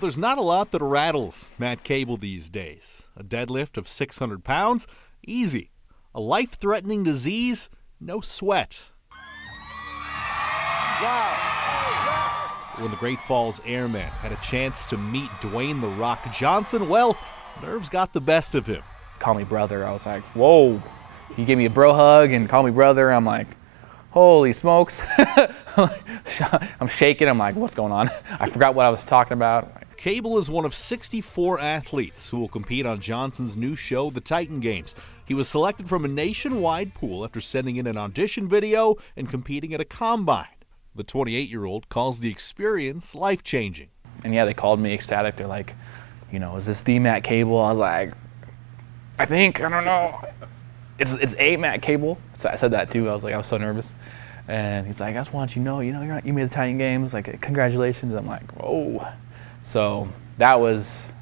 Well, there's not a lot that rattles Matt Cable these days. A deadlift of 600 pounds? Easy. A life-threatening disease? No sweat. Wow. When the Great Falls Airmen had a chance to meet Dwayne "The Rock" Johnson, well, nerves got the best of him. Call me brother. I was like, whoa. He gave me a bro hug and called me brother. I'm like, holy smokes. I'm shaking. I'm like, what's going on? I forgot what I was talking about. Cable is one of 64 athletes who will compete on Johnson's new show, The Titan Games. He was selected from a nationwide pool after sending in an audition video and competing at a combine. The 28-year-old calls the experience life-changing. And yeah, they called me ecstatic. They're like, you know, is this the Matt Cable? I was like, I don't know. It's a Matt Cable. So I said that too. I was so nervous. And he's like, I just want you to know, you made the Titan Games. Like, congratulations. I'm like, whoa. So that was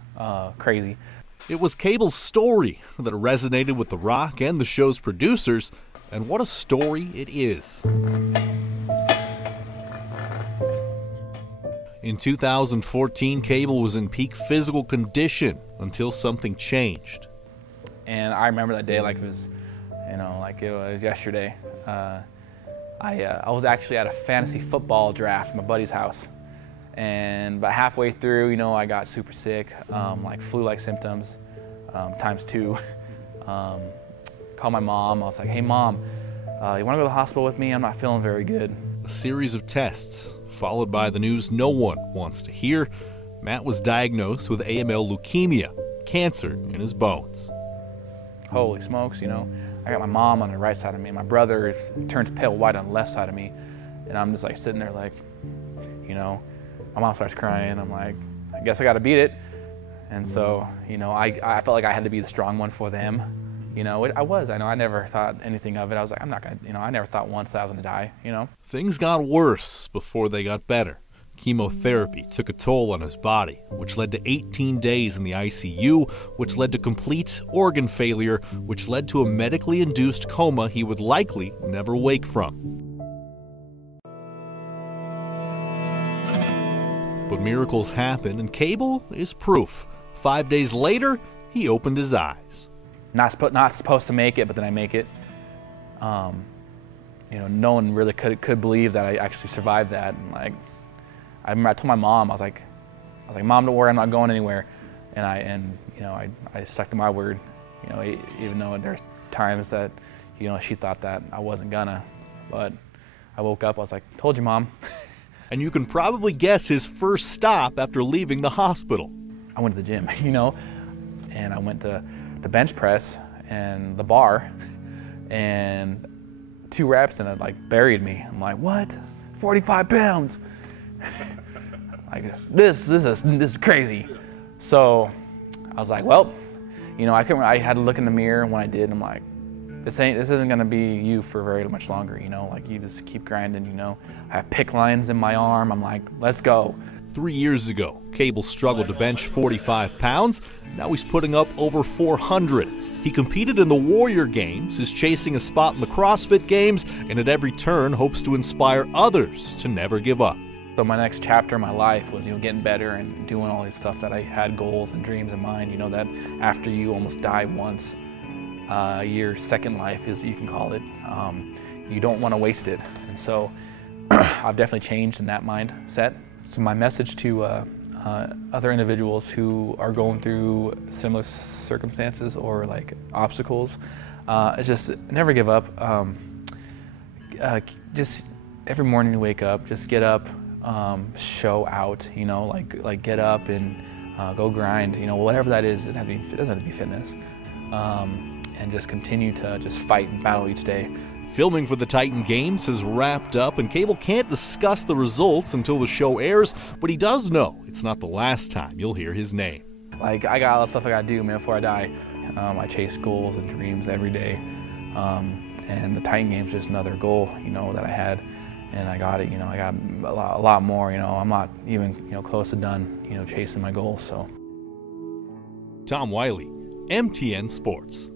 crazy. It was Cable's story that resonated with The Rock and the show's producers, and what a story it is. In 2014, Cable was in peak physical condition until something changed. And I remember that day like it was, like it was yesterday. I was actually at a fantasy football draft at my buddy's house. And about halfway through, I got super sick, like flu-like symptoms, ×2. Called my mom. I was like, hey, Mom, you want to go to the hospital with me? I'm not feeling very good. A series of tests, followed by the news no one wants to hear. Matt was diagnosed with AML leukemia, cancer in his bones. Holy smokes, I got my mom on the right side of me. My brother turns pale white on the left side of me. And I'm just like sitting there like, my mom starts crying. I'm like, I guess I got to beat it. And so, I felt like I had to be the strong one for them. I was. I never thought anything of it. I was like, I'm not going to, I never thought once that I was going to die, Things got worse before they got better. Chemotherapy took a toll on his body, which led to 18 days in the ICU, which led to complete organ failure, which led to a medically induced coma he would likely never wake from. But miracles happen, and Cable is proof. 5 days later, he opened his eyes. Not supposed to make it, but then I make it. No one really could believe that I actually survived that. And I remember I told my mom, I was like, Mom, don't worry, I'm not going anywhere. And I stuck to my word. Even though there's times that she thought that I wasn't gonna, but I woke up, I was like, told you, Mom. And you can probably guess his first stop after leaving the hospital. I went to the gym, and I went to the bench press and the bar, and 2 reps, and it buried me. I'm like, what? 45 pounds? This is crazy. So I was like, well, I had to look in the mirror, and when I did, I'm like, this isn't gonna be you for very much longer, you just keep grinding, I have PICC lines in my arm. I'm like, let's go. 3 years ago, Cable struggled to bench 45 pounds. Now he's putting up over 400. He competed in the Warrior Games, is chasing a spot in the CrossFit Games, and at every turn hopes to inspire others to never give up. So my next chapter in my life was, getting better and doing all this stuff that I had goals and dreams in mind, that after you almost die once, your second life, as you can call it, you don't want to waste it. And so I've definitely changed in that mindset. So my message to other individuals who are going through similar circumstances or obstacles is just never give up. Just every morning you wake up, just get up, show out, get up and go grind, whatever that is. It doesn't have to be fitness. And just continue to just fight and battle each day. Filming for the Titan Games has wrapped up, and Cable can't discuss the results until the show airs, but he does know it's not the last time you'll hear his name. I got a lot of stuff I gotta do, man, before I die. I chase goals and dreams every day, and the Titan Games is just another goal, that I had, and I got it. I got a lot more. I'm not even close to done, chasing my goals. So. Tom Wiley, MTN Sports.